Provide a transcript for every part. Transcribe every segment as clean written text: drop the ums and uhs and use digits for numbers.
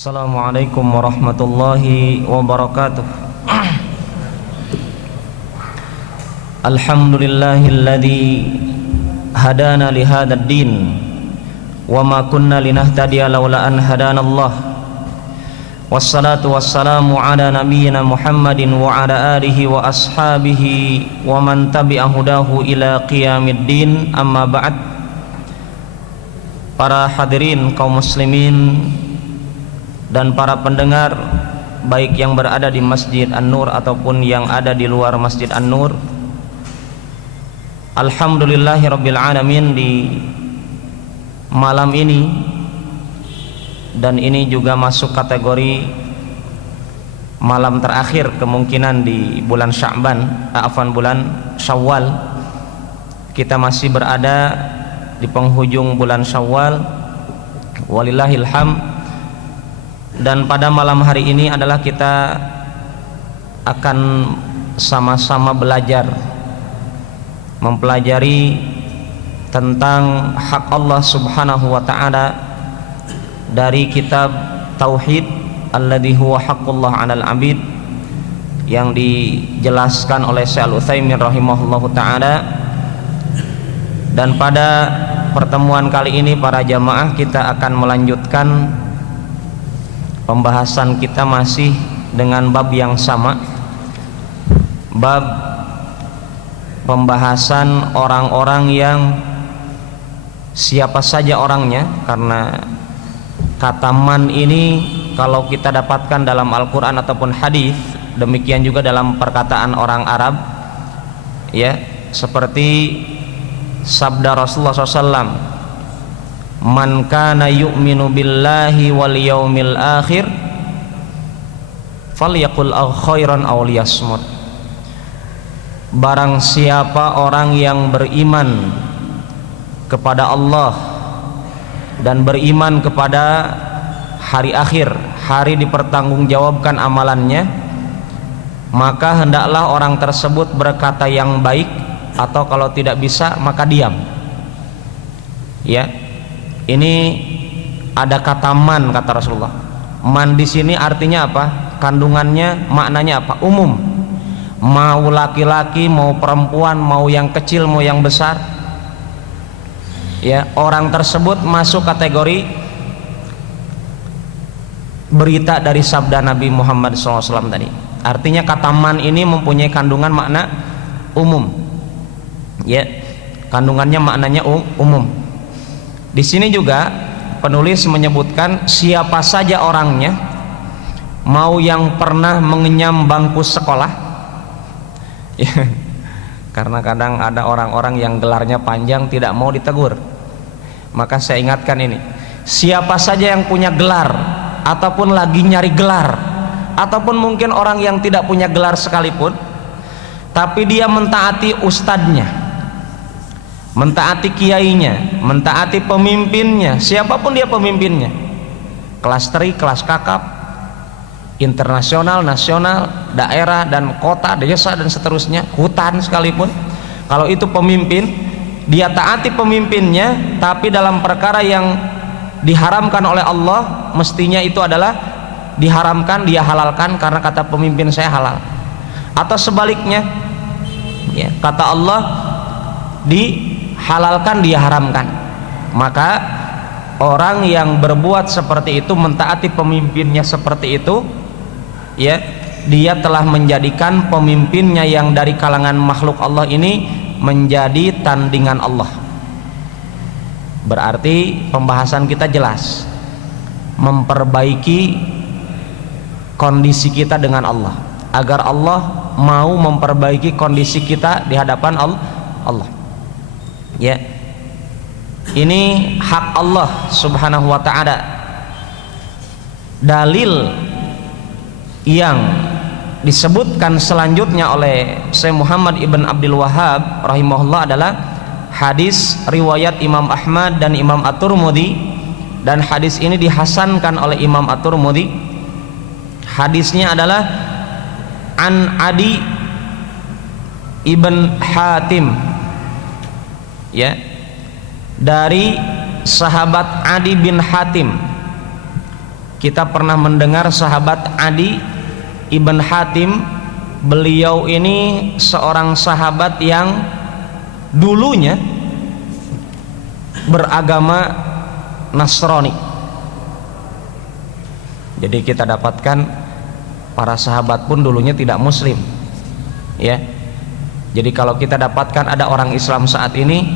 Assalamualaikum warahmatullahi wabarakatuh. Alhamdulillahilladzi hadana li hadzal din wa ma kunna linahtadiya laula an hadanallah. Wassalatu wassalamu ala nabiyyina Muhammadin wa ala alihi wa ashabihi wa man tabi'a hudahu ila qiyamiddin. Amma ba'd. Para hadirin kaum muslimin dan para pendengar, baik yang berada di Masjid An-Nur ataupun yang ada di luar Masjid An-Nur, alhamdulillahirabbil alamin, di malam ini, dan ini juga masuk kategori malam terakhir kemungkinan di bulan bulan Syawal. Kita masih berada di penghujung bulan Syawal, walillahil hamd. Dan pada malam hari ini adalah kita akan sama-sama belajar mempelajari tentang hak Allah Subhanahu wa ta'ala dari kitab Tauhid alladzi huwa haqqullah 'alal 'abid, yang dijelaskan oleh Syekh Al-Utsaimin rahimahullahu ta'ala. Dan pada pertemuan kali ini para jamaah, kita akan melanjutkan pembahasan kita masih dengan bab yang sama, bab pembahasan orang-orang yang siapa saja orangnya, karena kata man ini kalau kita dapatkan dalam Al-Quran ataupun hadis, demikian juga dalam perkataan orang Arab, ya, seperti sabda Rasulullah SAW, man kana yu'minu billahi wal yaumil akhir falyaqul khairan aw liyasmut. Barang siapa orang yang beriman kepada Allah dan beriman kepada hari akhir, hari dipertanggungjawabkan amalannya, maka hendaklah orang tersebut berkata yang baik, atau kalau tidak bisa maka diam. Ya, ini ada kata man, kata Rasulullah. Man di sini artinya apa? Kandungannya, maknanya apa? Umum. Mau laki-laki, mau perempuan, mau yang kecil, mau yang besar. Ya, orang tersebut masuk kategori berita dari sabda Nabi Muhammad SAW tadi. Artinya kata man ini mempunyai kandungan makna umum. Ya, kandungannya maknanya umum. Di sini juga penulis menyebutkan siapa saja orangnya, mau yang pernah mengenyam bangku sekolah, ya, karena kadang ada orang-orang yang gelarnya panjang tidak mau ditegur. Maka saya ingatkan ini, siapa saja yang punya gelar ataupun lagi nyari gelar, ataupun mungkin orang yang tidak punya gelar sekalipun, tapi dia mentaati ustadznya, mentaati kiainya, mentaati pemimpinnya, siapapun dia pemimpinnya, kelas teri, kelas kakap, internasional, nasional, daerah dan kota, desa dan seterusnya, hutan sekalipun, kalau itu pemimpin, dia taati pemimpinnya, tapi dalam perkara yang diharamkan oleh Allah, mestinya itu adalah diharamkan, dia halalkan karena kata pemimpin saya halal. Atau sebaliknya, ya, kata Allah dihalalkan, dia haramkan. Maka orang yang berbuat seperti itu, mentaati pemimpinnya seperti itu, ya, dia telah menjadikan pemimpinnya yang dari kalangan makhluk Allah ini menjadi tandingan Allah. Berarti pembahasan kita jelas, memperbaiki kondisi kita dengan Allah, agar Allah mau memperbaiki kondisi kita di hadapan Allah. Ya, ini hak Allah Subhanahu wa ta'ala. Dalil yang disebutkan selanjutnya oleh Syekh Muhammad ibn Abdul Wahhab rahimahullah adalah hadis riwayat Imam Ahmad dan Imam At-Tirmidzi, dan hadis ini dihasankan oleh Imam At-Tirmidzi. Hadisnya adalah an Adi ibn Hatim, ya, dari sahabat Adi bin Hatim kita pernah mendengar sahabat Adi ibn Hatim. Beliau ini seorang sahabat yang dulunya beragama Nasrani. Jadi kita dapatkan para sahabat pun dulunya tidak muslim, ya. Jadi kalau kita dapatkan ada orang Islam saat ini,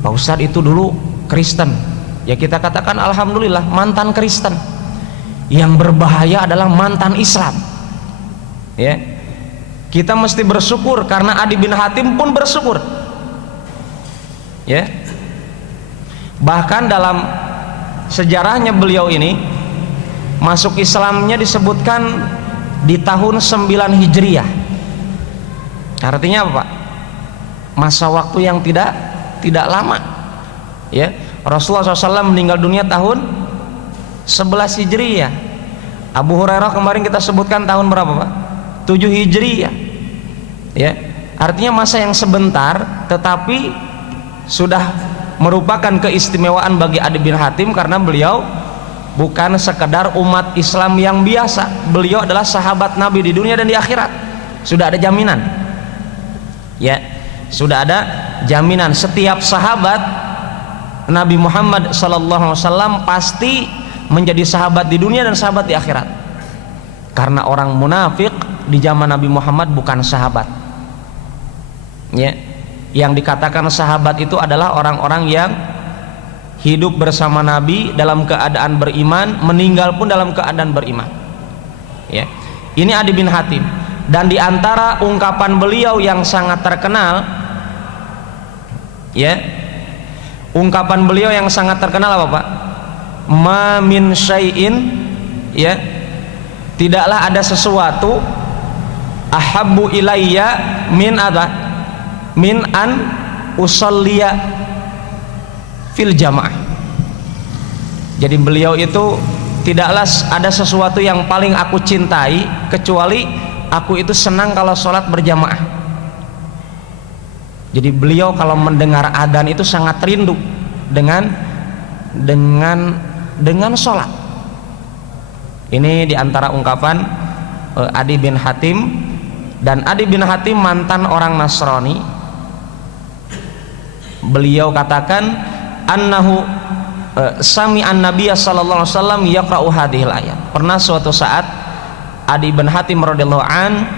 Pak Ustadz itu dulu Kristen, ya kita katakan alhamdulillah mantan Kristen. Yang berbahaya adalah mantan Islam, ya. Kita mesti bersyukur karena Adi bin Hatim pun bersyukur, ya. Bahkan dalam sejarahnya beliau ini masuk Islamnya disebutkan di tahun 9 Hijriah. Artinya apa, Pak? Masa waktu yang tidak lama, ya. Rasulullah SAW meninggal dunia tahun 11 Hijriah. Abu Hurairah kemarin kita sebutkan tahun berapa, Pak? 7 Hijriah, ya. Artinya masa yang sebentar, tetapi sudah merupakan keistimewaan bagi Adi bin Hatim karena beliau bukan sekedar umat Islam yang biasa, beliau adalah sahabat Nabi di dunia dan di akhirat. Sudah ada jaminan, ya, sudah ada jaminan. Setiap sahabat Nabi Muhammad SAW pasti menjadi sahabat di dunia dan sahabat di akhirat. Karena orang munafik di zaman Nabi Muhammad bukan sahabat, ya. Yang dikatakan sahabat itu adalah orang-orang yang hidup bersama Nabi dalam keadaan beriman, meninggal pun dalam keadaan beriman, ya. Ini Adi bin Hatim. Dan diantara ungkapan beliau yang sangat terkenal, ya, ungkapan beliau yang sangat terkenal apa, Pak? Ma min syai'in, ya, tidaklah ada sesuatu ahabbu ilayya min an usalliya fil jamaah. Jadi beliau itu tidaklah ada sesuatu yang paling aku cintai kecuali aku itu senang kalau sholat berjamaah. Jadi beliau kalau mendengar adzan itu sangat rindu dengan sholat. Ini diantara ungkapan Adi bin Hatim. Dan Adi bin Hatim mantan orang Nasrani. Beliau katakan annahu sami'an nabiyya sallallahu alaihi wasallam yaqra'u hadhil ayat. Pernah suatu saat Adi bin Hatim radhiyallahu an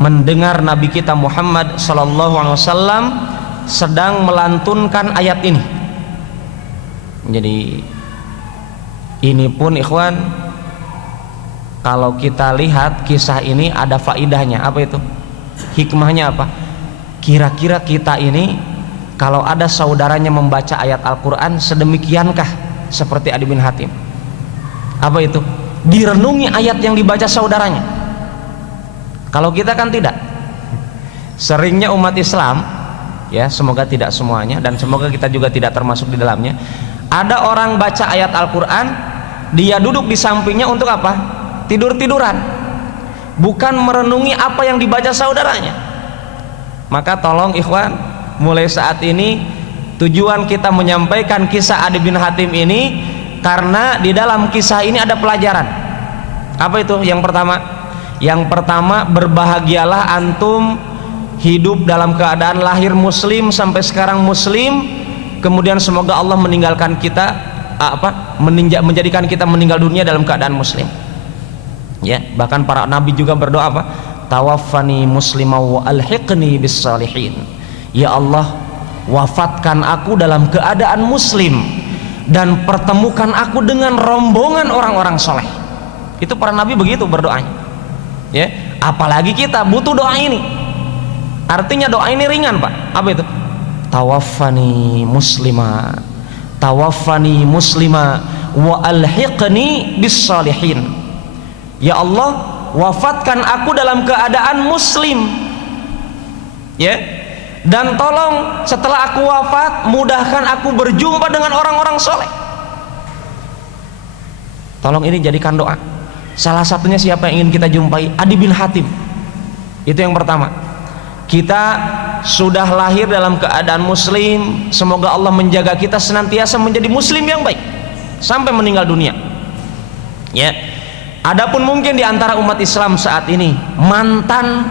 mendengar Nabi kita Muhammad sallallahu alaihi wasallam sedang melantunkan ayat ini. Jadi ini pun ikhwan, kalau kita lihat kisah ini ada faidahnya. Apa itu? Hikmahnya apa? Kira-kira kita ini kalau ada saudaranya membaca ayat Al-Quran sedemikiankah seperti Adi bin Hatim? Apa itu? Direnungi ayat yang dibaca saudaranya. Kalau kita kan tidak. Seringnya umat Islam, ya, semoga tidak semuanya dan semoga kita juga tidak termasuk di dalamnya, ada orang baca ayat Al-Quran, dia duduk di sampingnya untuk apa? Tidur-tiduran, bukan merenungi apa yang dibaca saudaranya. Maka tolong ikhwan, mulai saat ini tujuan kita menyampaikan kisah Adi bin Hatim ini karena di dalam kisah ini ada pelajaran. Apa itu? Yang pertama, berbahagialah antum hidup dalam keadaan lahir muslim sampai sekarang muslim, kemudian semoga Allah meninggalkan kita menjadikan kita meninggal dunia dalam keadaan muslim, ya. Bahkan para nabi juga berdoa apa? Tawaffani muslimah wa alhiqni bis salihin. Ya Allah, wafatkan aku dalam keadaan muslim dan pertemukan aku dengan rombongan orang-orang soleh. Itu para nabi begitu berdoanya, ya. Apalagi kita butuh doa ini. Artinya doa ini ringan, Pak. Apa itu? Tawaffani muslima, tawaffani muslima wa alhiqni bis salihin. Ya Allah, wafatkan aku dalam keadaan muslim, ya. Dan tolong setelah aku wafat mudahkan aku berjumpa dengan orang-orang soleh. Tolong ini jadikan doa. Salah satunya siapa yang ingin kita jumpai? Adi bin Hatim. Itu yang pertama. Kita sudah lahir dalam keadaan muslim, semoga Allah menjaga kita senantiasa menjadi muslim yang baik sampai meninggal dunia. Ya. Adapun mungkin di antara umat Islam saat ini mantan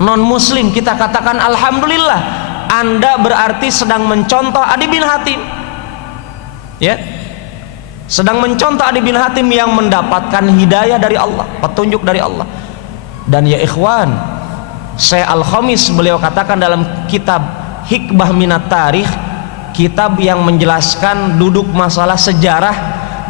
non muslim, kita katakan alhamdulillah, Anda berarti sedang mencontoh Adi bin Hatim. Ya. Sedang mencontoh Adi bin Hatim yang mendapatkan hidayah dari Allah, petunjuk dari Allah. Dan ya ikhwan, Syekh Al-Khamis beliau katakan dalam kitab Hikmah Minat Tarikh, kitab yang menjelaskan duduk masalah sejarah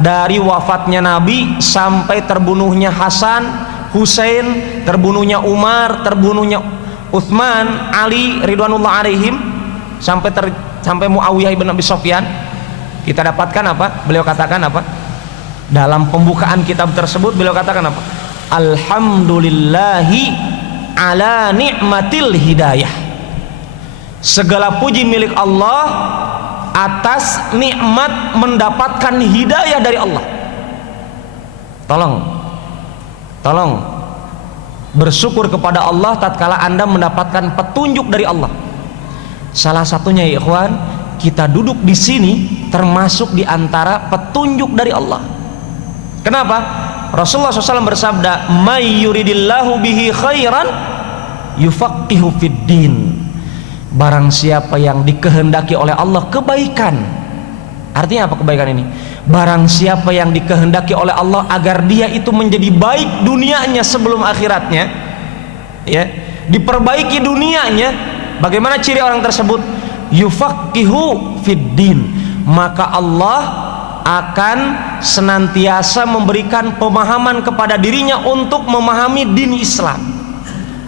dari wafatnya Nabi sampai terbunuhnya Hasan, Husain, terbunuhnya Umar, terbunuhnya Utsman, Ali ridwanullah alaihim, sampai Muawiyah ibn Abi Sufyan. Kita dapatkan apa? Beliau katakan apa? Dalam pembukaan kitab tersebut beliau katakan apa? Alhamdulillahi ala ni'matil hidayah. Segala puji milik Allah atas nikmat mendapatkan hidayah dari Allah. Tolong bersyukur kepada Allah tatkala Anda mendapatkan petunjuk dari Allah. Salah satunya ya ikhwan, kita duduk di sini termasuk di antara petunjuk dari Allah. Kenapa? Rasulullah SAW bersabda, "May yuridillahu bihi khairan yufaqihu fid din." Barang siapa yang dikehendaki oleh Allah kebaikan. Artinya apa kebaikan ini? Barang siapa yang dikehendaki oleh Allah agar dia itu menjadi baik dunianya sebelum akhiratnya, ya, diperbaiki dunianya. Bagaimana ciri orang tersebut? Yufaqihu fid din. Maka Allah akan senantiasa memberikan pemahaman kepada dirinya untuk memahami din Islam.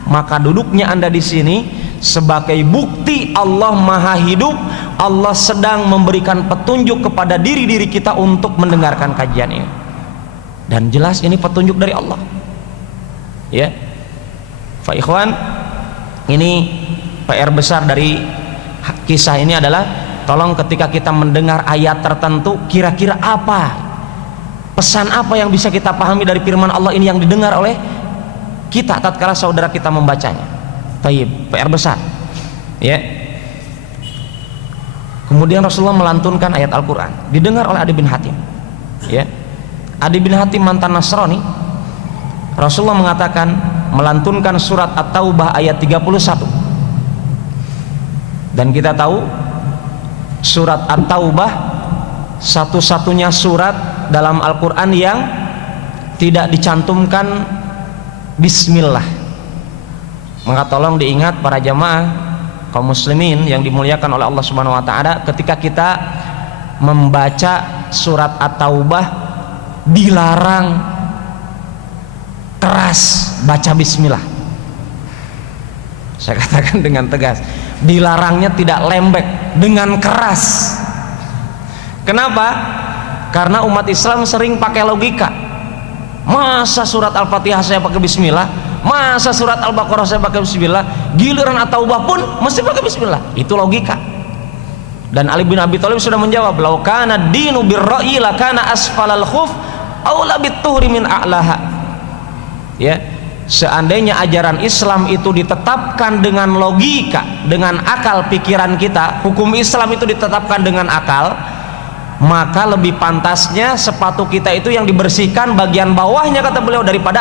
Maka duduknya Anda di sini sebagai bukti Allah Maha Hidup. Allah sedang memberikan petunjuk kepada diri-diri kita untuk mendengarkan kajian ini. Dan jelas ini petunjuk dari Allah. Ya. Fa ikhwan, ini PR besar dari kisah ini adalah, tolong ketika kita mendengar ayat tertentu, kira-kira apa pesan apa yang bisa kita pahami dari firman Allah ini yang didengar oleh kita tatkala saudara kita membacanya. Taib, PR besar. Ya. Kemudian Rasulullah melantunkan ayat Al-Quran, didengar oleh Adi bin Hatim. Ya. Adi bin Hatim mantan Nasrani. Rasulullah mengatakan, melantunkan surat At-Taubah ayat 31. Dan kita tahu surat At-Taubah satu-satunya surat dalam Al-Quran yang tidak dicantumkan bismillah. Maka tolong diingat para jamaah kaum muslimin yang dimuliakan oleh Allah Subhanahu wa taala, ketika kita membaca surat At-Taubah dilarang keras baca bismillah. Saya katakan dengan tegas, dilarangnya tidak lembek, dengan keras. Kenapa? Karena umat Islam sering pakai logika. Masa surat Al-Fatihah saya pakai bismillah, masa surat Al-Baqarah saya pakai bismillah, giliran At-Taubah pun mesti pakai bismillah. Itu logika. Dan Ali bin Abi Thalib sudah menjawab, "Lau kana dinu birra'yi lakana asfalal khuf aula bituhri min a'laha." Ya, seandainya ajaran Islam itu ditetapkan dengan logika, dengan akal pikiran kita, hukum Islam itu ditetapkan dengan akal, maka lebih pantasnya sepatu kita itu yang dibersihkan bagian bawahnya, kata beliau, daripada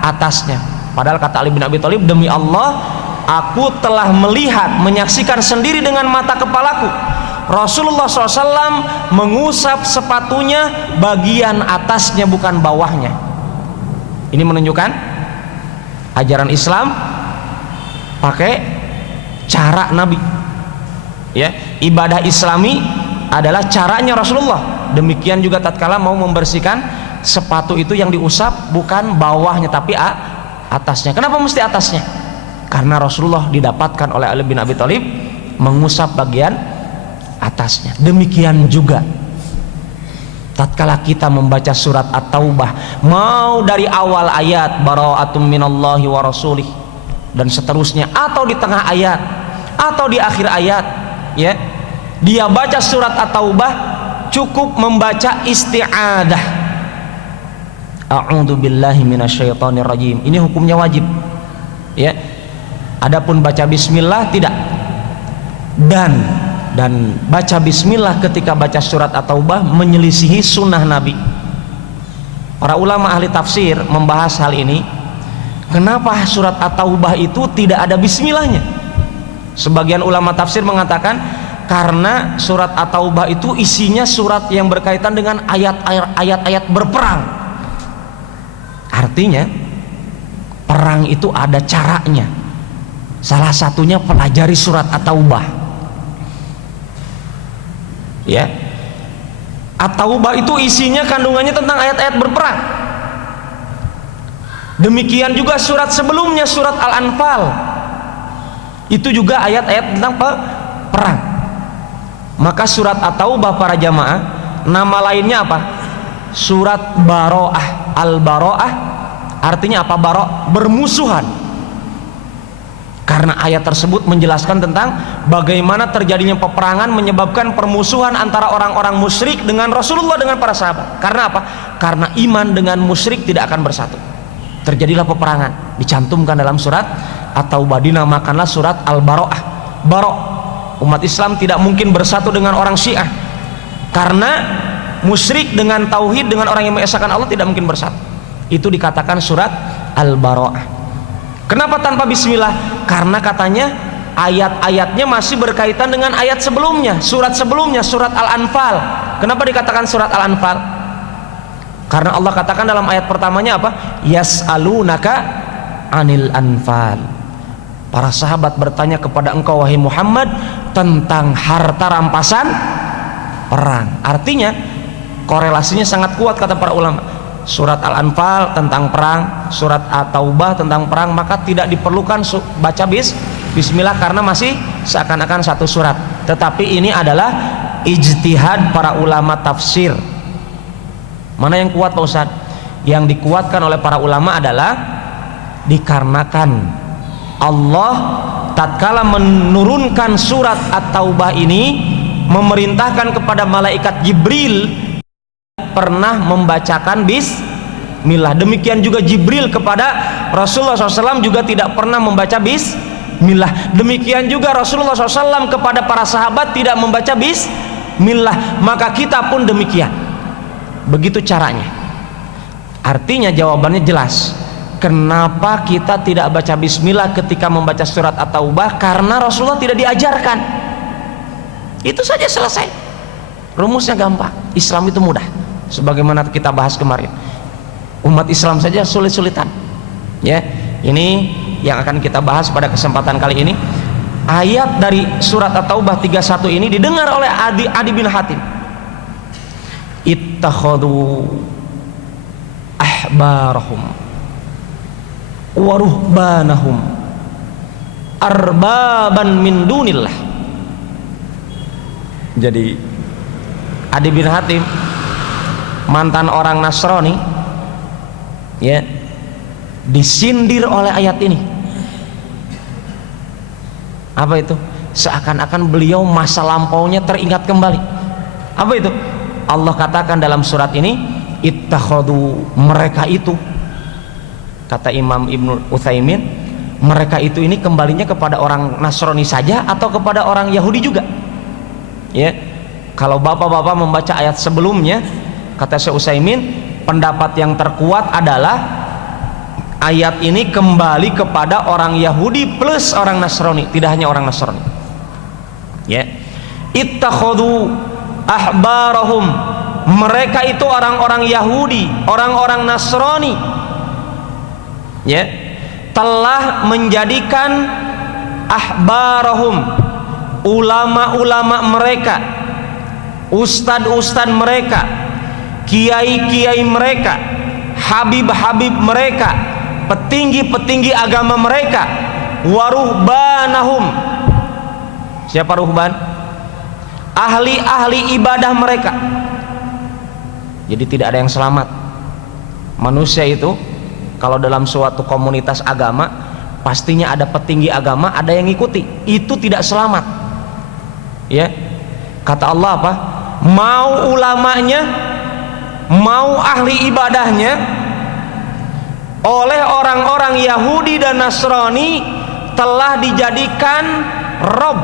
atasnya. Padahal kata Ali bin Abi Thalib, demi Allah, aku telah melihat, menyaksikan sendiri dengan mata kepalaku, Rasulullah SAW mengusap sepatunya bagian atasnya, bukan bawahnya. Ini menunjukkan ajaran Islam pakai cara Nabi. Ya, ibadah Islami adalah caranya Rasulullah. Demikian juga tatkala mau membersihkan sepatu itu yang diusap bukan bawahnya tapi atasnya. Kenapa mesti atasnya? Karena Rasulullah didapatkan oleh Ali bin Abi Thalib mengusap bagian atasnya. Demikian juga tatkala kita membaca surat At-Taubah, mau dari awal ayat bara'atum minallahi wa rasulih dan seterusnya, atau di tengah ayat atau di akhir ayat, ya, dia baca surat At-Taubah cukup membaca isti'adah, a'udzu billahi minasyaitonir rajim. Ini hukumnya wajib, ya. Adapun baca bismillah tidak. Dan baca bismillah ketika baca surat At-Taubah menyelisihi sunnah Nabi. Para ulama ahli tafsir membahas hal ini. Kenapa surat At-Taubah itu tidak ada bismillahnya? Sebagian ulama tafsir mengatakan karena surat At-Taubah itu isinya surat yang berkaitan dengan ayat-ayat berperang. Artinya perang itu ada caranya. Salah satunya pelajari surat At-Taubah. Ya. At-Taubah itu isinya kandungannya tentang ayat-ayat berperang. Demikian juga surat sebelumnya, surat Al-Anfal. Itu juga ayat-ayat tentang perang. Maka surat At-Taubah para jamaah, nama lainnya apa? Surat Baro'ah. Al-Baro'ah artinya apa? Bermusuhan. Karena ayat tersebut menjelaskan tentang bagaimana terjadinya peperangan menyebabkan permusuhan antara orang-orang musyrik dengan Rasulullah dengan para sahabat. Karena apa? Karena iman dengan musyrik tidak akan bersatu. Terjadilah peperangan. Dicantumkan dalam surat At-Taubah, dinamakanlah surat Al-Baro'ah. Umat Islam tidak mungkin bersatu dengan orang Syiah. Karena musyrik dengan tauhid, dengan orang yang mengesahkan Allah tidak mungkin bersatu. Itu dikatakan surat Al-Baro'ah. Kenapa tanpa bismillah? Karena katanya ayat-ayatnya masih berkaitan dengan ayat sebelumnya, surat sebelumnya, surat Al-Anfal. Kenapa dikatakan surat Al-Anfal? Karena Allah katakan dalam ayat pertamanya apa? Yas'alunaka anil anfal. Para sahabat bertanya kepada engkau wahai Muhammad tentang harta rampasan perang. Artinya korelasinya sangat kuat kata para ulama. Surat Al-Anfal tentang perang, surat At-Taubah tentang perang, maka tidak diperlukan baca bismillah karena masih seakan-akan satu surat. Tetapi ini adalah ijtihad para ulama tafsir. Mana yang kuat Pak Ustadz? Yang dikuatkan oleh para ulama adalah dikarenakan Allah tatkala menurunkan surat At-Taubah ini memerintahkan kepada malaikat Jibril pernah membacakan bismillah. Demikian juga Jibril kepada Rasulullah SAW juga tidak pernah membaca bismillah. Demikian juga Rasulullah SAW kepada para sahabat tidak membaca bismillah. Maka kita pun demikian. Begitu caranya. Artinya jawabannya jelas. Kenapa kita tidak baca bismillah ketika membaca surat At-Taubah? Karena Rasulullah tidak diajarkan. Itu saja selesai. Rumusnya gampang. Islam itu mudah. Sebagaimana kita bahas kemarin, umat Islam saja sulit-sulitan. Ya, ini yang akan kita bahas pada kesempatan kali ini. Ayat dari surat At-Taubah 31 ini didengar oleh Adi bin Hatim. Ittakhadhu ahbarahum wa ruhbanahum arbaban min dunillah. Jadi Adi bin Hatim, mantan orang Nasrani, ya, disindir oleh ayat ini. Apa itu? Seakan-akan beliau masa lampaunya teringat kembali. Apa itu? Allah katakan dalam surat ini, ittakhadhu, mereka itu, kata Imam Ibnu Utsaimin, mereka itu ini kembalinya kepada orang Nasrani saja atau kepada orang Yahudi juga? Ya, kalau bapak-bapak membaca ayat sebelumnya, kata Syekh Utsaimin, pendapat yang terkuat adalah ayat ini kembali kepada orang Yahudi plus orang Nasrani, tidak hanya orang Nasrani. Ya, ittakhadhu ahbarahum, mereka itu orang-orang Yahudi, orang-orang Nasrani, ya, telah menjadikan ahbarahum, ulama-ulama mereka, ustad-ustad mereka, kiai-kiai mereka, habib-habib mereka, petinggi-petinggi agama mereka, waruhbanahum. Siapa ruhban? Ahli-ahli ibadah mereka. Jadi tidak ada yang selamat. Manusia itu kalau dalam suatu komunitas agama pastinya ada petinggi agama, ada yang ngikuti. Itu tidak selamat. Ya. Kata Allah apa? Mau ulamanya, mau ahli ibadahnya, oleh orang-orang Yahudi dan Nasrani telah dijadikan Rob,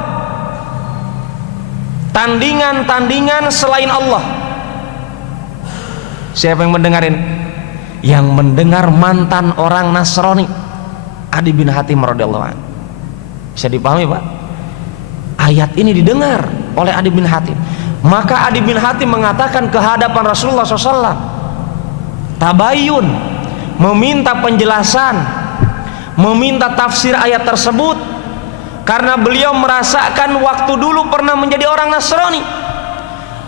tandingan-tandingan selain Allah. Siapa yang mendengarin? yang mendengar mantan orang Nasrani Adi bin Hatim radhiyallahu anhu. Bisa dipahami Pak? Ayat ini didengar oleh Adi bin Hatim, maka Adi bin Hatim mengatakan ke hadapan Rasulullah SAW, tabayun, meminta penjelasan, meminta tafsir ayat tersebut, karena beliau merasakan waktu dulu pernah menjadi orang Nasrani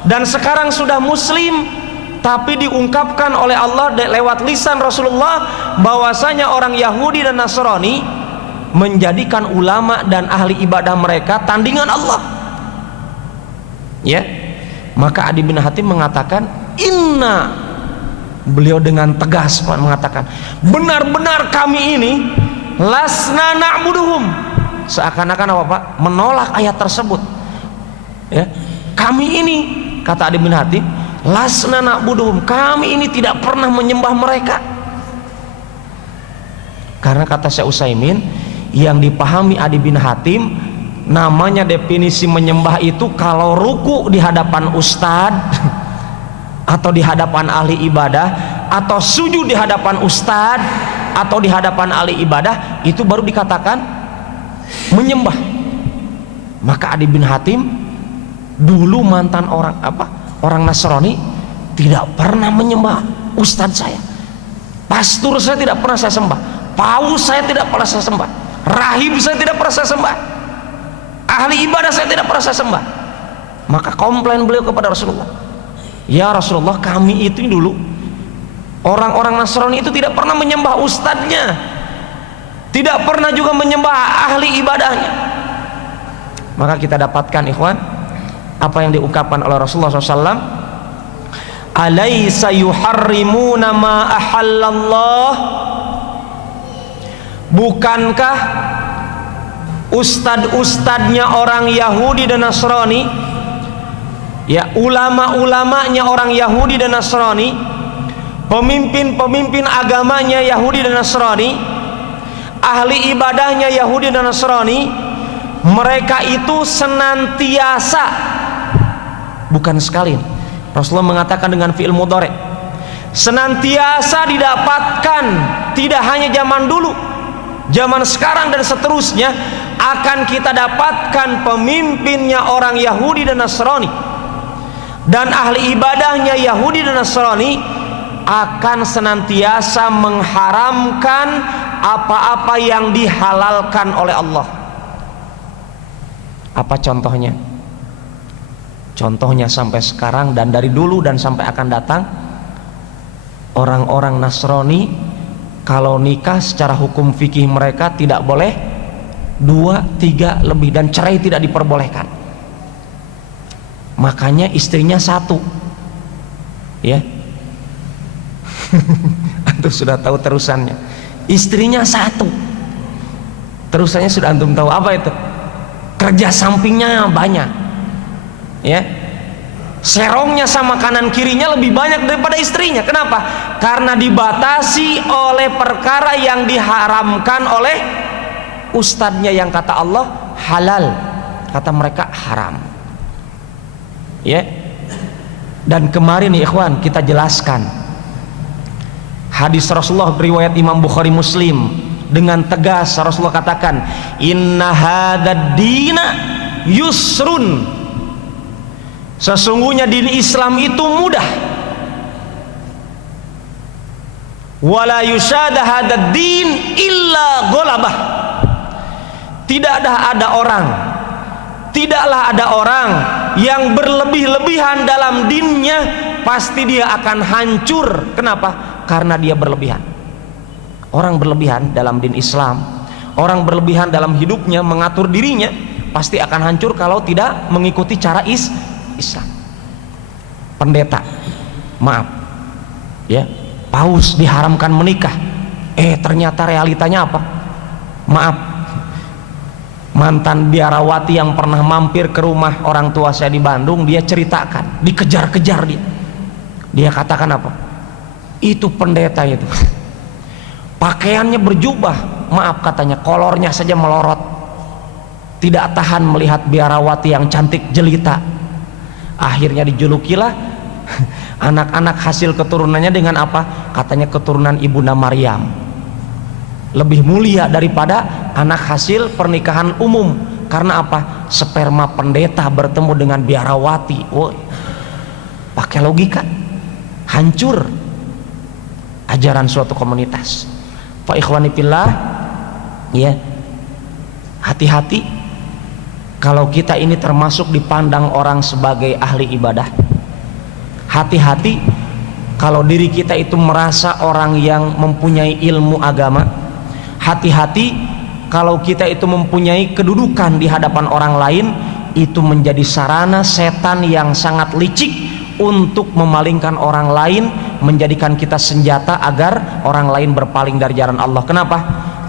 dan sekarang sudah Muslim, tapi diungkapkan oleh Allah lewat lisan Rasulullah bahwasanya orang Yahudi dan Nasrani menjadikan ulama dan ahli ibadah mereka tandingan Allah. Ya, maka Adi bin Hatim mengatakan, inna, beliau dengan tegas mengatakan, benar-benar kami ini lasna na'buduhum, seakan-akan apa Pak? Menolak ayat tersebut. Ya, kami ini, kata Adi bin Hatim, lasna na'buduhum, kami ini tidak pernah menyembah mereka. Karena kata Syekh Utsaimin, yang dipahami Adi bin Hatim, namanya definisi menyembah itu kalau ruku di hadapan ustadz atau di hadapan ahli ibadah, atau sujud di hadapan ustadz atau di hadapan ahli ibadah, itu baru dikatakan menyembah. Maka Adi bin Hatim dulu mantan orang Nasrani tidak pernah menyembah ustadz saya, pastor saya tidak pernah saya sembah, paus saya tidak pernah saya sembah, rahib saya tidak pernah saya sembah, ahli ibadah saya tidak pernah saya sembah. Maka komplain beliau kepada Rasulullah, ya Rasulullah, kami itu dulu orang-orang Nasrani itu tidak pernah menyembah ustadznya, tidak pernah juga menyembah ahli ibadahnya. Maka kita dapatkan ikhwan apa yang diungkapkan oleh Rasulullah SAW, alaysa yuharrimuna ma ahallallah, bukankah ustad-ustadnya orang Yahudi dan Nasrani, ya ulama-ulamanya orang Yahudi dan Nasrani, pemimpin-pemimpin agamanya Yahudi dan Nasrani, ahli ibadahnya Yahudi dan Nasrani, mereka itu senantiasa, bukan sekali, Rasulullah mengatakan dengan fi'il mudhari, senantiasa didapatkan, tidak hanya zaman dulu, zaman sekarang dan seterusnya, akan kita dapatkan pemimpinnya orang Yahudi dan Nasrani dan ahli ibadahnya Yahudi dan Nasrani akan senantiasa mengharamkan apa-apa yang dihalalkan oleh Allah. Apa contohnya? Contohnya sampai sekarang dan dari dulu dan sampai akan datang, orang-orang Nasrani kalau nikah secara hukum fikih mereka tidak boleh 2, 3 lebih, dan cerai tidak diperbolehkan. Makanya istrinya 1, ya. Antum sudah tahu terusannya, istrinya 1. Terusannya sudah antum tahu apa itu? Kerja sampingnya banyak, ya. Serongnya sama kanan kirinya lebih banyak daripada istrinya. Kenapa? Karena dibatasi oleh perkara yang diharamkan oleh ustadznya, yang kata Allah halal, kata mereka haram, ya. Dan kemarin nih ikhwan, kita jelaskan hadis Rasulullah riwayat Imam Bukhari Muslim, dengan tegas Rasulullah katakan, inna hadzal dina yusrun, sesungguhnya din Islam itu mudah, wala yushada hadzal din illa ghalabah, tidaklah ada orang yang berlebih-lebihan dalam dinnya, pasti dia akan hancur. Kenapa? Karena dia berlebihan. Orang berlebihan dalam din Islam, orang berlebihan dalam hidupnya, mengatur dirinya, pasti akan hancur kalau tidak mengikuti cara Islam. Pendeta, maaf, ya, paus diharamkan menikah, ternyata realitanya apa? Maaf, mantan biarawati yang pernah mampir ke rumah orang tua saya di Bandung, dia ceritakan, dikejar-kejar dia katakan apa? Itu pendeta itu pakaiannya berjubah, maaf katanya, kolornya saja melorot, tidak tahan melihat biarawati yang cantik jelita. Akhirnya dijulukilah Anak-anak hasil keturunannya dengan apa? Katanya keturunan Ibunda Maryam lebih mulia daripada anak hasil pernikahan umum. Karena apa? Sperma pendeta bertemu dengan biarawati. Woi, pakai logika, hancur ajaran suatu komunitas. Fa ikhwani fillah, ya, hati-hati kalau kita ini termasuk dipandang orang sebagai ahli ibadah. Hati-hati kalau diri kita itu merasa orang yang mempunyai ilmu agama. Hati-hati kalau kita itu mempunyai kedudukan di hadapan orang lain. Itu menjadi sarana setan yang sangat licik untuk memalingkan orang lain, menjadikan kita senjata agar orang lain berpaling dari jalan Allah. Kenapa?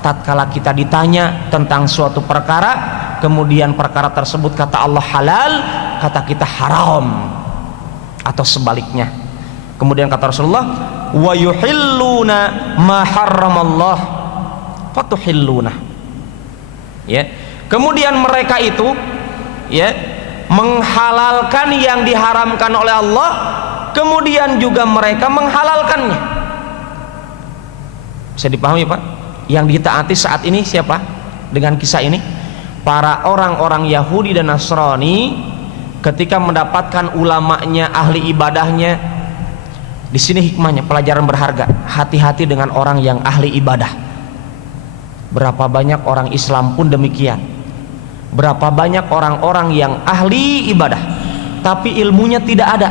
Tatkala kita ditanya tentang suatu perkara, kemudian perkara tersebut kata Allah halal, kata kita haram, atau sebaliknya. Kemudian kata Rasulullah, wa yuhilluna ma harramallah fatuhilluna. Ya. Kemudian mereka itu, ya, menghalalkan yang diharamkan oleh Allah, kemudian juga mereka menghalalkannya. Bisa dipahami, Pak? Yang ditaati saat ini siapa? Dengan kisah ini, para orang-orang Yahudi dan Nasrani ketika mendapatkan ulamanya, ahli ibadahnya. Di sini hikmahnya, pelajaran berharga. Hati-hati dengan orang yang ahli ibadah. Berapa banyak orang Islam pun demikian. Berapa banyak orang-orang yang ahli ibadah tapi ilmunya tidak ada,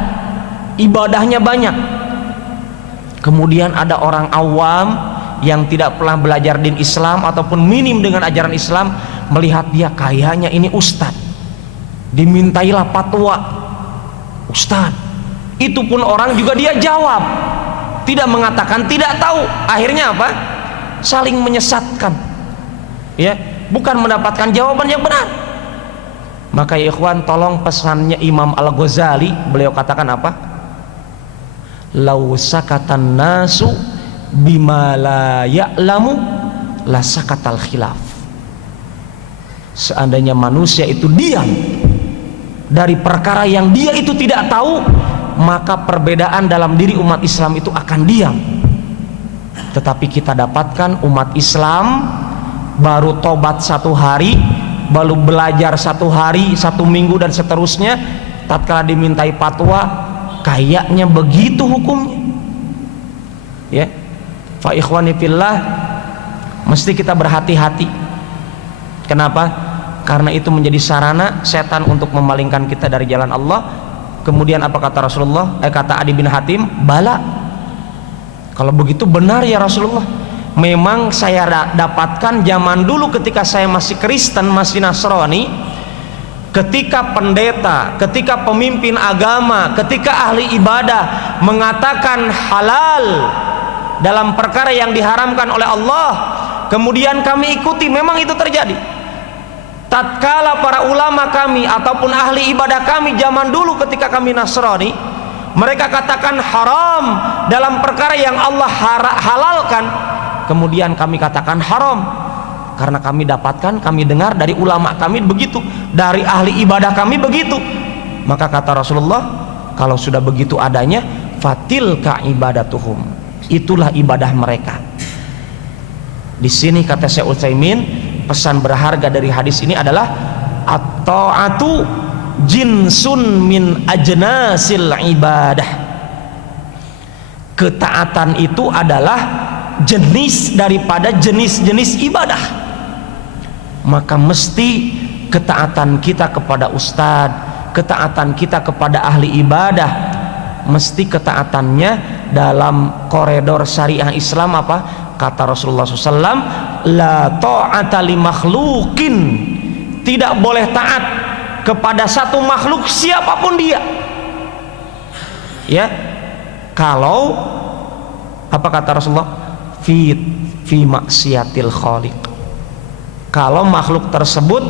ibadahnya banyak. Kemudian ada orang awam yang tidak pernah belajar din Islam ataupun minim dengan ajaran Islam, melihat dia kayaknya ini ustadz, dimintailah fatwa ustadz. Itu pun orang juga dia jawab, tidak mengatakan tidak tahu. Akhirnya apa? Saling menyesatkan, ya, bukan mendapatkan jawaban yang benar. Maka ya ikhwan, tolong pesannya Imam Al-Ghazali, beliau katakan apa? Lau sakatan nasu bima la ya'lamu la sakatal khilaf. Seandainya manusia itu diam dari perkara yang dia itu tidak tahu, maka perbedaan dalam diri umat Islam itu akan diam. Tetapi kita dapatkan umat Islam baru tobat 1 hari, baru belajar 1 hari, 1 minggu dan seterusnya, tatkala dimintai fatwa kayaknya begitu hukumnya. Ya, fa ikhwani fillah, mesti kita berhati-hati. Kenapa? Karena itu menjadi sarana setan untuk memalingkan kita dari jalan Allah. Kemudian apa kata Rasulullah? Kata Adi bin Hatim, bala. Kalau begitu benar ya Rasulullah. Memang saya dapatkan zaman dulu ketika saya masih Kristen, masih Nasrani, ketika pendeta, ketika pemimpin agama, ketika ahli ibadah mengatakan halal dalam perkara yang diharamkan oleh Allah, kemudian kami ikuti, memang itu terjadi. Tatkala para ulama kami ataupun ahli ibadah kami zaman dulu ketika kami Nasrani, mereka katakan haram dalam perkara yang Allah halalkan, kemudian kami katakan haram karena kami dapatkan, kami dengar dari ulama kami begitu, dari ahli ibadah kami begitu. Maka kata Rasulullah, kalau sudah begitu adanya, fatilka ibadatuhum, itulah ibadah mereka. Di sini kata Syekh Utsaimin, pesan berharga dari hadis ini adalah at-ta'atu jinsun min ajnasil ibadah. Ketaatan itu adalah jenis daripada jenis-jenis ibadah. Maka mesti ketaatan kita kepada ustadz, ketaatan kita kepada ahli ibadah, mesti ketaatannya dalam koridor syariah Islam apa? Kata Rasulullah SAW, la ta'ata li makhlukin, tidak boleh taat kepada satu makhluk siapapun dia. Ya, kalau apa kata Rasulullah? Fi maksiatil khaliq. Kalau makhluk tersebut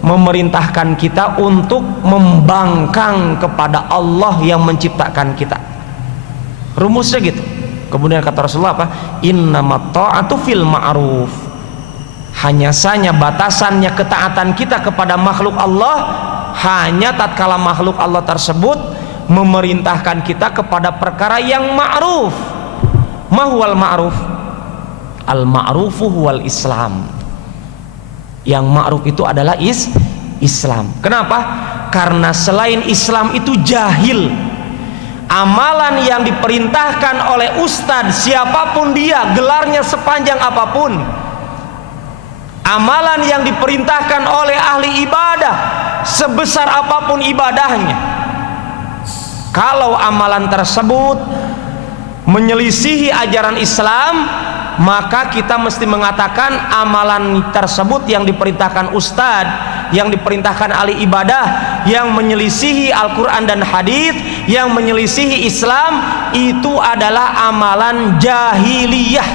memerintahkan kita untuk membangkang kepada Allah yang menciptakan kita. Rumusnya gitu. Kemudian kata Rasulullah apa? Innamat ta'atu fil ma'ruf. Hanya saja batasannya ketaatan kita kepada makhluk Allah hanya tatkala makhluk Allah tersebut memerintahkan kita kepada perkara yang ma'ruf. Mahwal ma'ruf? Al-ma'rufu huwal Islam. Yang ma'ruf itu adalah Islam. Kenapa? Karena selain Islam itu jahil. Amalan yang diperintahkan oleh ustadz, siapapun dia, gelarnya sepanjang apapun, amalan yang diperintahkan oleh ahli ibadah, sebesar apapun ibadahnya, kalau amalan tersebut menyelisihi ajaran Islam, maka kita mesti mengatakan amalan tersebut yang diperintahkan ustadz, yang diperintahkan ahli ibadah, yang menyelisihi Al-Quran dan hadis, yang menyelisihi Islam, itu adalah amalan jahiliyah.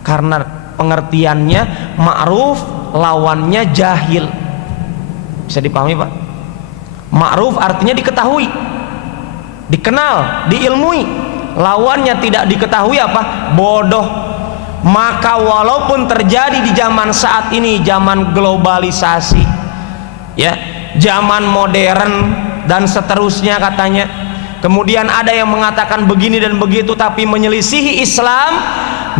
Karena pengertiannya ma'ruf, lawannya jahil. Bisa dipahami Pak? Ma'ruf artinya diketahui, dikenal, diilmui. Lawannya tidak diketahui apa? Bodoh. Maka walaupun terjadi di zaman saat ini, zaman globalisasi, ya, zaman modern dan seterusnya katanya, kemudian ada yang mengatakan begini dan begitu, tapi menyelisihi Islam,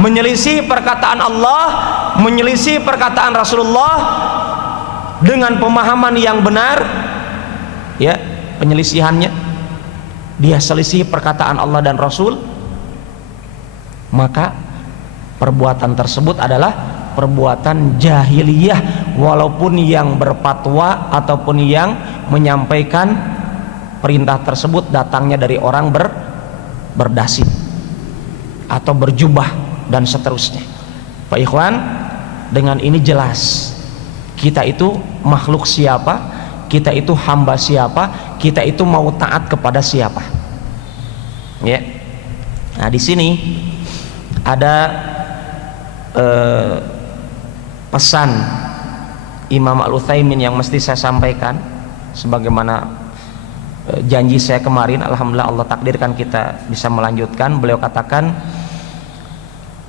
menyelisihi perkataan Allah, menyelisihi perkataan Rasulullah dengan pemahaman yang benar, ya, penyelisihannya dia selisih perkataan Allah dan Rasul, maka perbuatan tersebut adalah perbuatan jahiliyah, walaupun yang berfatwa ataupun yang menyampaikan perintah tersebut datangnya dari orang berdasi atau berjubah dan seterusnya. Pak Ikhwan, dengan ini jelas kita itu makhluk siapa, kita itu hamba siapa, kita itu mau taat kepada siapa, ya. Nah, di sini ada pesan Imam Al-Utsaimin yang mesti saya sampaikan, sebagaimana janji saya kemarin. Alhamdulillah Allah takdirkan kita bisa melanjutkan. Beliau katakan,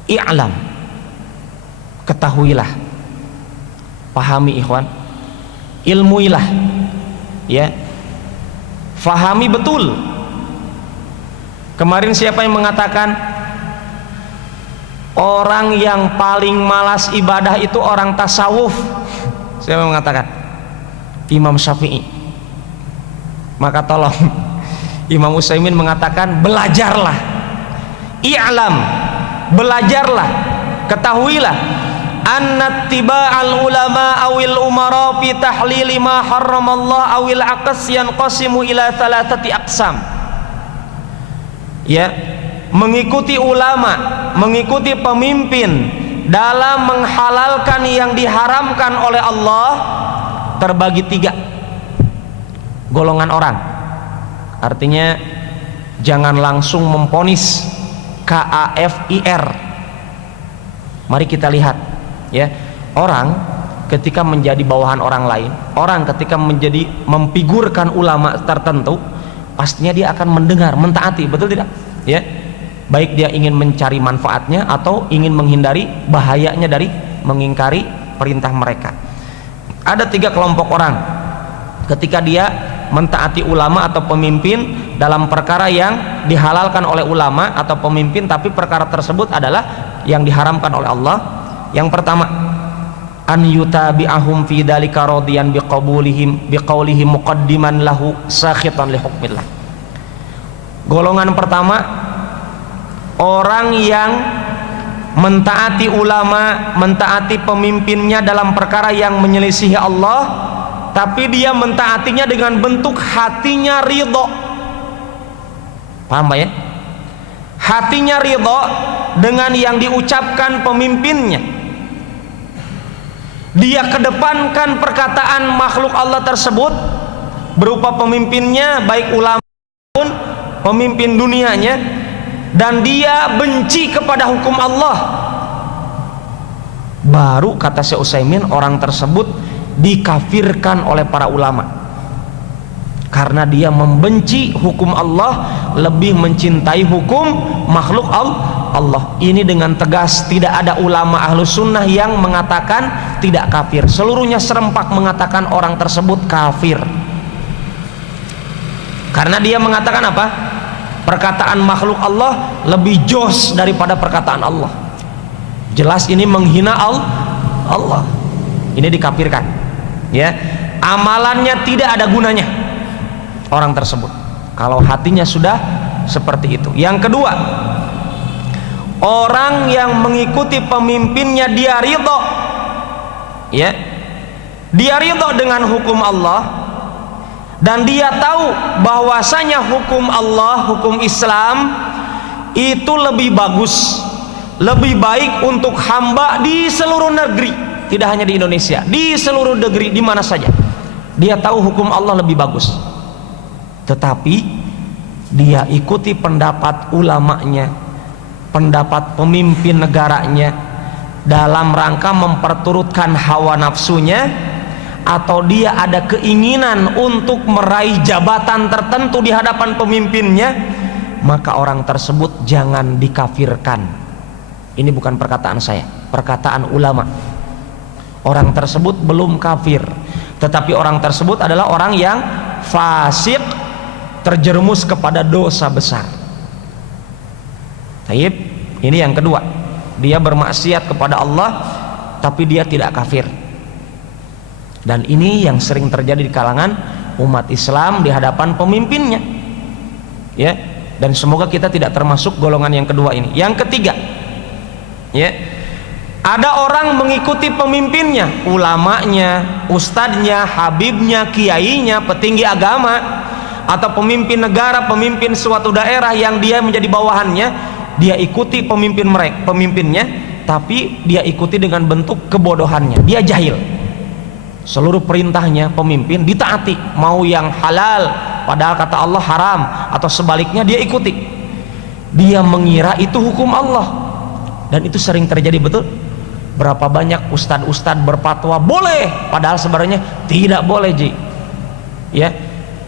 i'lam, ketahuilah, pahami ikhwan, ilmuilah, ya, fahami betul. Kemarin siapa yang mengatakan orang yang paling malas ibadah itu orang tasawuf? Siapa yang mengatakan? Imam Syafi'i. Maka tolong, Imam Utsaimin mengatakan belajarlah, i'lam, belajarlah, ketahuilah, anna tiba'al ulama awil umara fi tahlili ma harramallah awil aqas yanqasimu ila thalathati aqsam. Ya, mengikuti ulama, mengikuti pemimpin dalam menghalalkan yang diharamkan oleh Allah terbagi tiga golongan orang. Artinya jangan langsung memponis, KAFIR. Mari kita lihat, ya, orang ketika menjadi bawahan orang lain, orang ketika menjadi memfigurkan ulama tertentu, pastinya dia akan mendengar, mentaati, betul tidak? Ya, baik dia ingin mencari manfaatnya atau ingin menghindari bahayanya dari mengingkari perintah mereka. Ada tiga kelompok orang ketika dia mentaati ulama atau pemimpin dalam perkara yang dihalalkan oleh ulama atau pemimpin, tapi perkara tersebut adalah yang diharamkan oleh Allah. Yang pertama, an yutabi'ahum fi dzalika radiyan biqaulihim muqaddiman lahu sakhitan li hukmillah. Golongan pertama, orang yang mentaati ulama, mentaati pemimpinnya dalam perkara yang menyelisihi Allah, tapi dia mentaatinya dengan bentuk hatinya ridho. Paham Pak ya? Hatinya ridho dengan yang diucapkan pemimpinnya. Dia kedepankan perkataan makhluk Allah tersebut berupa pemimpinnya, baik ulama pun pemimpin dunianya, dan dia benci kepada hukum Allah. Baru kata Syekh Utsaimin, orang tersebut dikafirkan oleh para ulama karena dia membenci hukum Allah, lebih mencintai hukum makhluk Allah. Ini dengan tegas, tidak ada ulama ahlus sunnah yang mengatakan tidak kafir. Seluruhnya serempak mengatakan orang tersebut kafir. Karena dia mengatakan apa? Perkataan makhluk Allah lebih jos daripada perkataan Allah. Jelas ini menghina Allah. Ini dikafirkan. Ya, amalannya tidak ada gunanya orang tersebut kalau hatinya sudah seperti itu. Yang kedua, orang yang mengikuti pemimpinnya dia ridho, ya, dia ridho dengan hukum Allah, dan dia tahu bahwasanya hukum Allah, hukum Islam itu lebih bagus, lebih baik untuk hamba di seluruh negeri, tidak hanya di Indonesia, di seluruh negeri, di mana saja. Dia tahu hukum Allah lebih bagus, tetapi dia ikuti pendapat ulamanya, pendapat pemimpin negaranya, dalam rangka memperturutkan hawa nafsunya, atau dia ada keinginan untuk meraih jabatan tertentu di hadapan pemimpinnya, maka orang tersebut jangan dikafirkan. Ini bukan perkataan saya, perkataan ulama. Orang tersebut belum kafir, tetapi orang tersebut adalah orang yang fasik, terjerumus kepada dosa besar. Taib, ini yang kedua. Dia bermaksiat kepada Allah tapi dia tidak kafir. Dan ini yang sering terjadi di kalangan umat Islam di hadapan pemimpinnya. Ya, dan semoga kita tidak termasuk golongan yang kedua ini. Yang ketiga, ya, ada orang mengikuti pemimpinnya, ulamanya, ustadznya, habibnya, kiainya, petinggi agama, atau pemimpin negara, pemimpin suatu daerah yang dia menjadi bawahannya, dia ikuti pemimpinnya, tapi dia ikuti dengan bentuk kebodohannya. Dia jahil. Seluruh perintahnya pemimpin ditaati, mau yang halal padahal kata Allah haram, atau sebaliknya dia ikuti. Dia mengira itu hukum Allah, dan itu sering terjadi, betul. Berapa banyak ustadz berfatwa boleh padahal sebenarnya tidak boleh, Ji. Ya,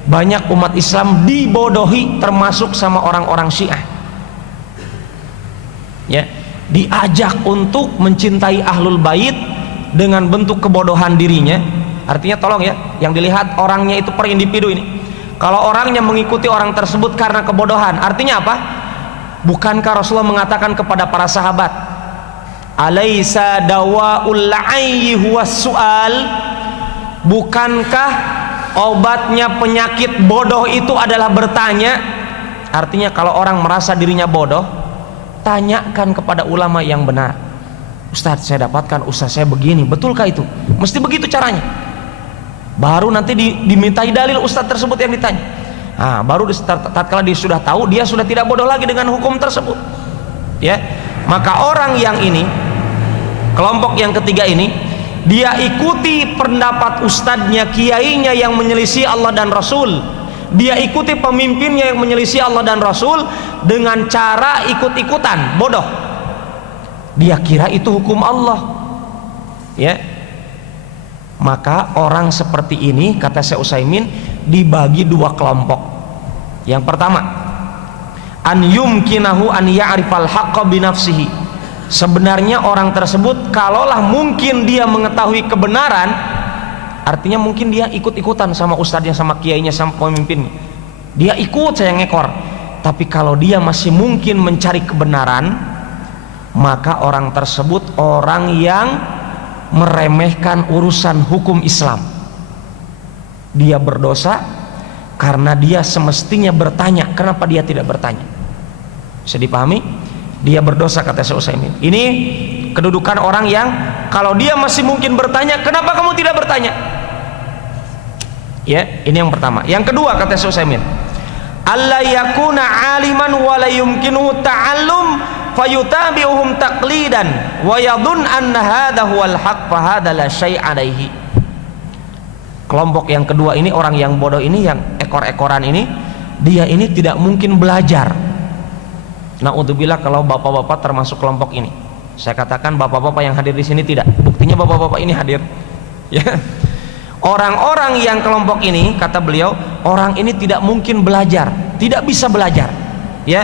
banyak umat Islam dibodohi, termasuk sama orang-orang Syiah. Ya, diajak untuk mencintai ahlul bait dengan bentuk kebodohan dirinya. Artinya tolong ya, yang dilihat orangnya itu per individu ini. Kalau orangnya mengikuti orang tersebut karena kebodohan, artinya apa? Bukankah Rasulullah mengatakan kepada para sahabat, alaisa dawaul la'ayyi huwas su'al? Bukankah obatnya penyakit bodoh itu adalah bertanya? Artinya kalau orang merasa dirinya bodoh, tanyakan kepada ulama yang benar. Ustadz, saya dapatkan ustadz saya begini, betulkah itu? Mesti begitu caranya. Baru nanti dimintai dalil ustadz tersebut yang ditanya. Nah, baru tatkala dia sudah tahu, dia sudah tidak bodoh lagi dengan hukum tersebut. Ya, maka orang yang ini, kelompok yang ketiga ini, dia ikuti pendapat ustadznya, kiainya yang menyelisih Allah dan Rasul. Dia ikuti pemimpinnya yang menyelisih Allah dan Rasul dengan cara ikut-ikutan, bodoh. Dia kira itu hukum Allah. Ya, maka orang seperti ini, kata Syekh Utsaimin, dibagi dua kelompok. Yang pertama, an yumkinahu an ya'rifal haqqa binafsihi. Sebenarnya orang tersebut kalaulah mungkin dia mengetahui kebenaran, artinya mungkin dia ikut-ikutan sama ustadznya, sama kiainya, sama pemimpinnya, dia ikut, saya ngekor. Tapi kalau dia masih mungkin mencari kebenaran, maka orang tersebut orang yang meremehkan urusan hukum Islam. Dia berdosa karena dia semestinya bertanya. Kenapa dia tidak bertanya? Bisa dipahami? Dia berdosa, kata Syekh Utsaimin. Ini kedudukan orang yang kalau dia masih mungkin bertanya, kenapa kamu tidak bertanya? Ya, ini yang pertama. Yang kedua, kata Syekh Utsaimin, alla yakuna aliman wa la yumkinu ta'allum fayutabi'uhum taqlidan wa yadhun anna hadha huwal haq fa hadha la syai' alaihi. Kelompok yang kedua ini, orang yang bodoh ini, yang ekor-ekoran ini, dia ini tidak mungkin belajar. Na'udzubillah kalau bapak-bapak termasuk kelompok ini. Saya katakan bapak-bapak yang hadir di sini tidak. Buktinya bapak-bapak ini hadir. Ya. Orang-orang yang kelompok ini, kata beliau, orang ini tidak mungkin belajar, tidak bisa belajar. Ya,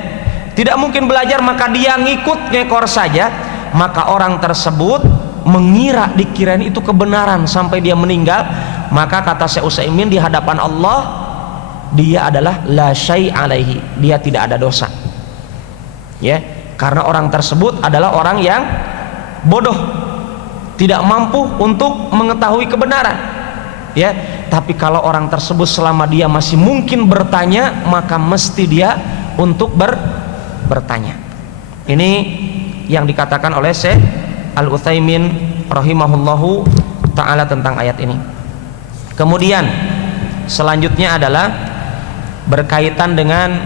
tidak mungkin belajar, maka dia ngikut ngekor saja. Maka orang tersebut mengira, dikirain itu kebenaran sampai dia meninggal. Maka kata Syekh Utsaimin, di hadapan Allah dia adalah la syai' alaihi, dia tidak ada dosa. Ya, karena orang tersebut adalah orang yang bodoh, tidak mampu untuk mengetahui kebenaran. Ya, tapi kalau orang tersebut selama dia masih mungkin bertanya, maka mesti dia untuk bertanya. Ini yang dikatakan oleh Syekh Al-Utsaimin rahimahullahu ta'ala tentang ayat ini. Kemudian selanjutnya adalah berkaitan dengan,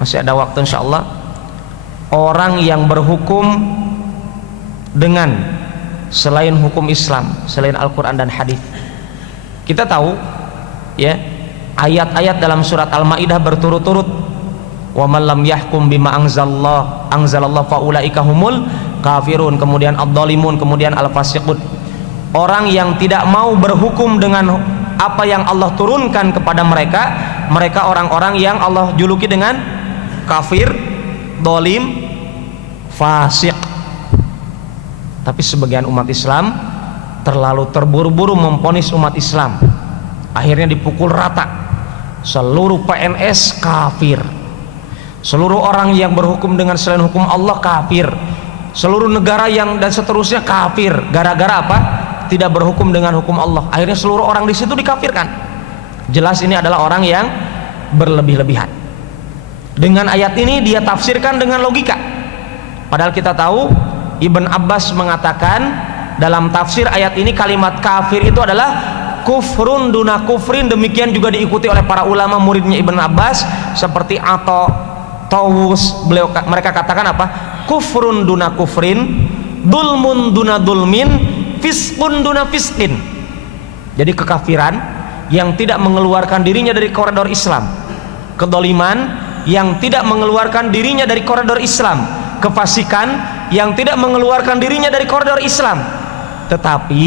masih ada waktu insyaallah, orang yang berhukum dengan selain hukum Islam, selain Al-Quran dan hadis. Kita tahu ya, ayat-ayat dalam surat Al-Maidah berturut-turut, wa man lam yahkum bima anzalallahu faulaika humul kafirun, kemudian ad-dhalimun, kemudian al-fasiqun. Orang yang tidak mau berhukum dengan apa yang Allah turunkan kepada mereka, mereka orang-orang yang Allah juluki dengan kafir, dhalim, fasik. Tapi sebagian umat Islam terlalu terburu-buru memponis umat Islam, akhirnya dipukul rata. Seluruh PNS kafir, seluruh orang yang berhukum dengan selain hukum Allah kafir, seluruh negara yang dan seterusnya kafir. Gara-gara apa? Tidak berhukum dengan hukum Allah. Akhirnya seluruh orang di situ dikafirkan. Jelas ini adalah orang yang berlebih-lebihan. Dengan ayat ini dia tafsirkan dengan logika. Padahal kita tahu Ibn Abbas mengatakan dalam tafsir ayat ini kalimat kafir itu adalah kufrun duna kufrin. Demikian juga diikuti oleh para ulama muridnya Ibn Abbas seperti Atha, Tawus. Mereka katakan apa? Kufrun duna kufrin, dulmun duna dulmin, fiskun duna fiskin. Jadi kekafiran yang tidak mengeluarkan dirinya dari koridor Islam, kedoliman yang tidak mengeluarkan dirinya dari koridor Islam, kefasikan yang tidak mengeluarkan dirinya dari koridor Islam. Tetapi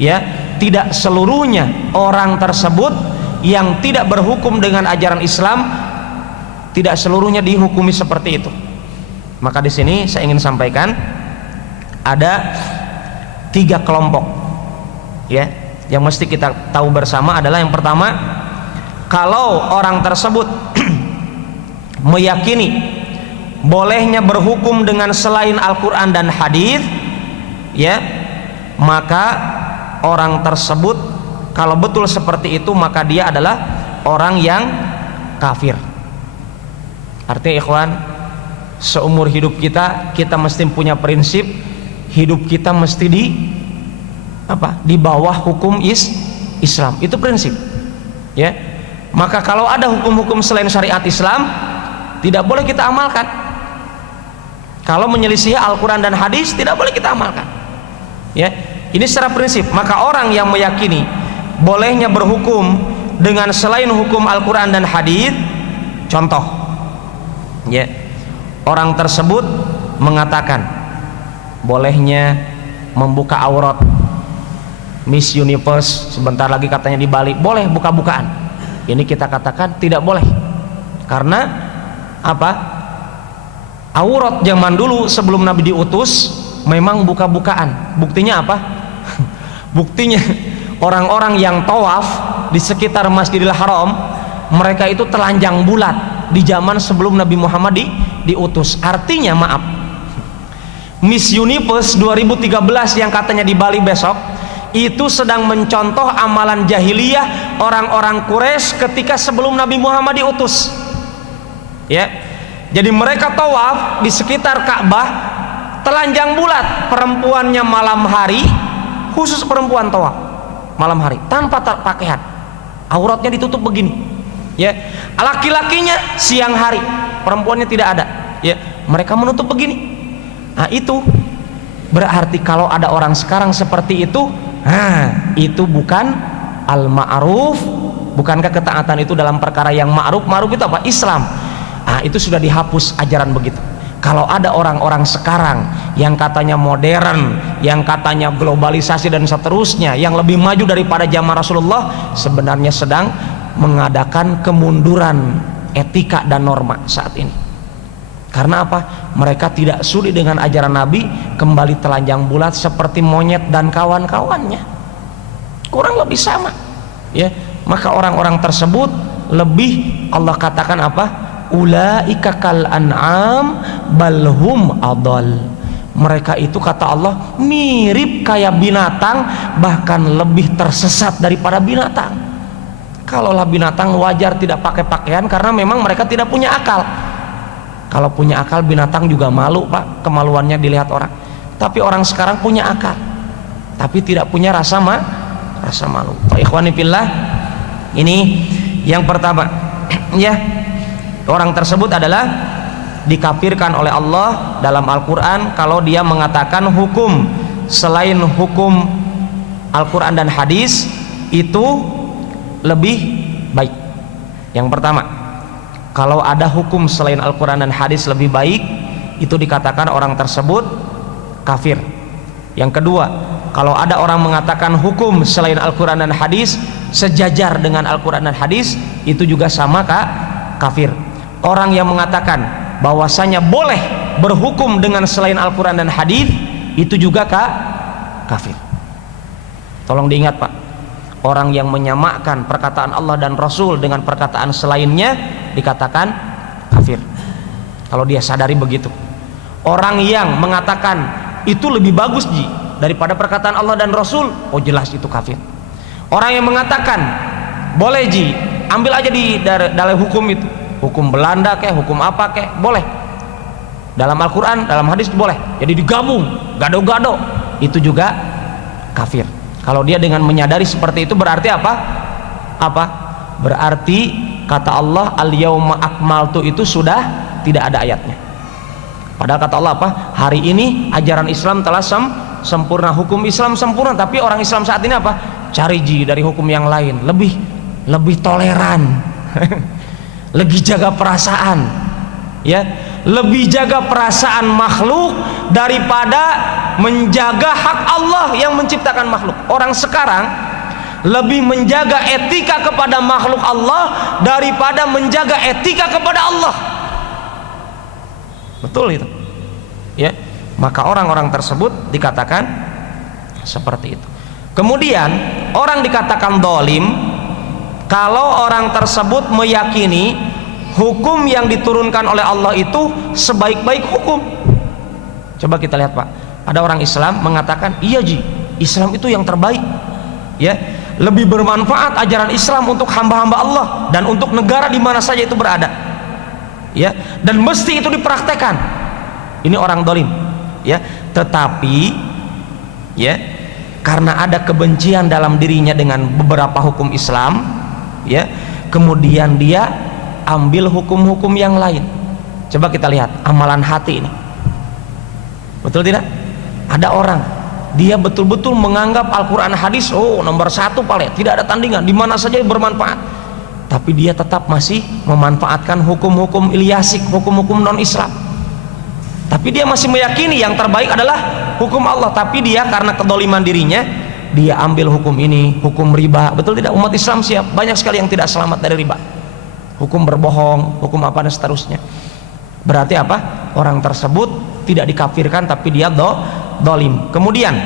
ya, tidak seluruhnya orang tersebut yang tidak berhukum dengan ajaran Islam, tidak seluruhnya dihukumi seperti itu. Maka di sini saya ingin sampaikan ada 3 kelompok ya, yang mesti kita tahu bersama. Adalah yang pertama, kalau orang tersebut meyakini bolehnya berhukum dengan selain Al-Quran dan hadis, ya, maka orang tersebut kalau betul seperti itu, maka dia adalah orang yang kafir. Artinya ikhwan, seumur hidup kita mesti punya prinsip hidup kita mesti di bawah hukum Islam. Itu prinsip ya. Maka kalau ada hukum-hukum selain syariat Islam, tidak boleh kita amalkan. Kalau menyelisih Al-Quran dan hadis, tidak boleh kita amalkan ya. Ini secara prinsip. Maka orang yang meyakini bolehnya berhukum dengan selain hukum Al-Quran dan hadis, contoh ya, orang tersebut mengatakan bolehnya membuka aurat. Miss Universe sebentar lagi katanya di Bali boleh buka-bukaan. Ini kita katakan tidak boleh. Karena apa? Aurat zaman dulu sebelum Nabi diutus memang buka-bukaan. Buktinya apa? Buktinya orang-orang yang tawaf di sekitar Masjidil Haram, mereka itu telanjang bulat di zaman sebelum Nabi Muhammad diutus. Artinya maaf, Miss Universe 2013 yang katanya di Bali besok itu sedang mencontoh amalan jahiliyah orang-orang Quraisy ketika sebelum Nabi Muhammad diutus ya. Jadi mereka tawaf di sekitar Ka'bah telanjang bulat, perempuannya malam hari, khusus perempuan tawaf malam hari tanpa pakaian, auratnya ditutup begini ya. Laki-lakinya siang hari, perempuannya tidak ada ya, mereka menutup begini. Nah itu berarti kalau ada orang sekarang seperti itu, itu bukan al-ma'ruf. Bukankah ketaatan itu dalam perkara yang ma'ruf? Ma'ruf itu apa? Islam. Itu sudah dihapus ajaran begitu. Kalau ada orang-orang sekarang yang katanya modern, yang katanya globalisasi dan seterusnya, yang lebih maju daripada zaman Rasulullah, sebenarnya sedang mengadakan kemunduran etika dan norma saat ini. Karena apa? Mereka tidak sudi dengan ajaran Nabi, kembali telanjang bulat seperti monyet dan kawan-kawannya. Kurang lebih sama ya. maka orang-orang tersebut lebih, Allah katakan apa? Ulaika kal an'am balhum adall. Mereka itu kata Allah mirip kayak binatang, bahkan lebih tersesat daripada binatang. Kalaulah binatang wajar tidak pakai pakaian karena memang mereka tidak punya akal. Kalau punya akal binatang juga malu Pak, kemaluannya dilihat orang. Tapi orang sekarang punya akal tapi tidak punya rasa malu. Pak ikhwani fillah, ini yang pertama ya, orang tersebut adalah dikafirkan oleh Allah dalam Al-Quran kalau dia mengatakan hukum selain hukum Al-Quran dan hadis itu lebih baik. Yang pertama, kalau ada hukum selain Al-Quran dan hadis lebih baik, itu dikatakan orang tersebut kafir. Yang kedua, kalau ada orang mengatakan hukum selain Al-Quran dan hadis sejajar dengan Al-Quran dan hadis, itu juga sama kafir. Orang yang mengatakan bahwasanya boleh berhukum dengan selain Al-Quran dan hadis, itu juga kafir. Tolong diingat Pak, orang yang menyamakan perkataan Allah dan Rasul dengan perkataan selainnya dikatakan kafir, kalau dia sadari begitu. Orang yang mengatakan itu lebih bagus Ji daripada perkataan Allah dan Rasul, oh jelas itu kafir. Orang yang mengatakan boleh Ji, ambil aja di dalam hukum itu, hukum Belanda kayak hukum apa kayak boleh, dalam Al-Quran dalam hadis boleh, jadi digabung gado-gado, itu juga kafir. Kalau dia dengan menyadari seperti itu berarti apa? Berarti kata Allah al-yauma akmaltu itu sudah tidak ada ayatnya. Padahal kata Allah apa? Hari ini ajaran Islam telah sempurna, hukum Islam sempurna. Tapi orang Islam saat ini apa? Cari Ji dari hukum yang lain, lebih toleran lebih jaga perasaan, ya, lebih jaga perasaan makhluk daripada menjaga hak Allah yang menciptakan makhluk. Orang sekarang lebih menjaga etika kepada makhluk Allah daripada menjaga etika kepada Allah. Betul itu, ya. Maka orang-orang tersebut dikatakan seperti itu. Kemudian orang dikatakan dolim kalau orang tersebut meyakini hukum yang diturunkan oleh Allah itu sebaik-baik hukum. Coba kita lihat Pak, ada orang Islam mengatakan iya Ji, Islam itu yang terbaik, ya, lebih bermanfaat ajaran Islam untuk hamba-hamba Allah dan untuk negara di mana saja itu berada, ya, dan mesti itu dipraktekkan. Ini orang dolim, ya. Tetapi ya, karena ada kebencian dalam dirinya dengan beberapa hukum Islam, ya, kemudian dia ambil hukum-hukum yang lain. Coba kita lihat amalan hati ini, betul tidak? Ada orang dia betul-betul menganggap Al-Quran hadis nomor satu paling tidak ada tandingan, di mana saja bermanfaat, tapi dia tetap masih memanfaatkan hukum-hukum Ilyasik, hukum-hukum non-Islam. Tapi dia masih meyakini yang terbaik adalah hukum Allah, tapi dia karena kedoliman dirinya dia ambil hukum ini, hukum riba. Betul tidak? Umat Islam siap banyak sekali yang tidak selamat dari riba, hukum berbohong, hukum apa dan seterusnya. Berarti apa? Orang tersebut tidak dikafirkan tapi dia dolim. Kemudian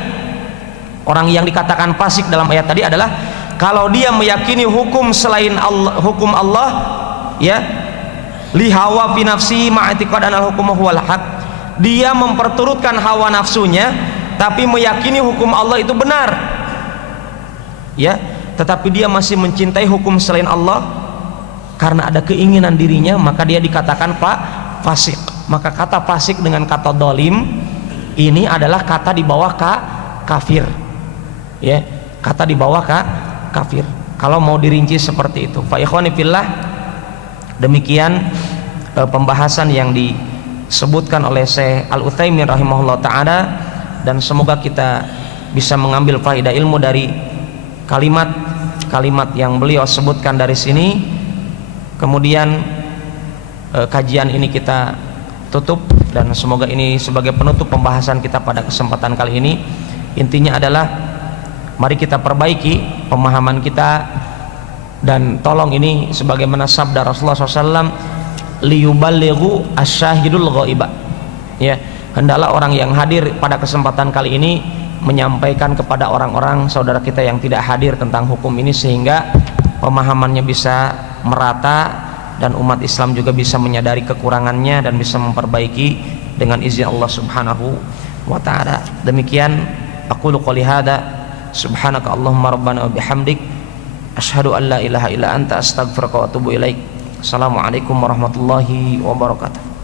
orang yang dikatakan fasik dalam ayat tadi adalah kalau dia meyakini hukum selain Allah, hukum Allah, ya, li hawa fi nafsi ma'atiqad anal hukum huwal haq. Dia memperturutkan hawa nafsunya tapi meyakini hukum Allah itu benar, ya, tetapi dia masih mencintai hukum selain Allah karena ada keinginan dirinya, maka dia dikatakan fasik. Maka kata fasik dengan kata dolim ini adalah kata di bawah kafir, ya, kata di bawah kafir kalau mau dirinci seperti itu. Fa ikhwani fillah, demikian pembahasan yang disebutkan oleh Syekh Al-Utsaimin rahimahullah ta'ala, dan semoga kita bisa mengambil faedah ilmu dari kalimat-kalimat yang beliau sebutkan dari sini. Kemudian kajian ini kita tutup, dan semoga ini sebagai penutup pembahasan kita pada kesempatan kali ini. Intinya adalah mari kita perbaiki pemahaman kita, dan tolong ini sebagaimana sabda Rasulullah SAW, liyuballighu asyahidul ghaiba, ya, hendaklah orang yang hadir pada kesempatan kali ini menyampaikan kepada orang-orang saudara kita yang tidak hadir tentang hukum ini, sehingga pemahamannya bisa merata dan umat Islam juga bisa menyadari kekurangannya dan bisa memperbaiki dengan izin Allah Subhanahu wa taala. Demikian aqulu qouli hada, subhanaka Allahumma rabbana wa bihamdik, asyhadu an la ilaha illa anta, astaghfiruka wa atubu ilaik. Assalamualaikum warahmatullahi wabarakatuh.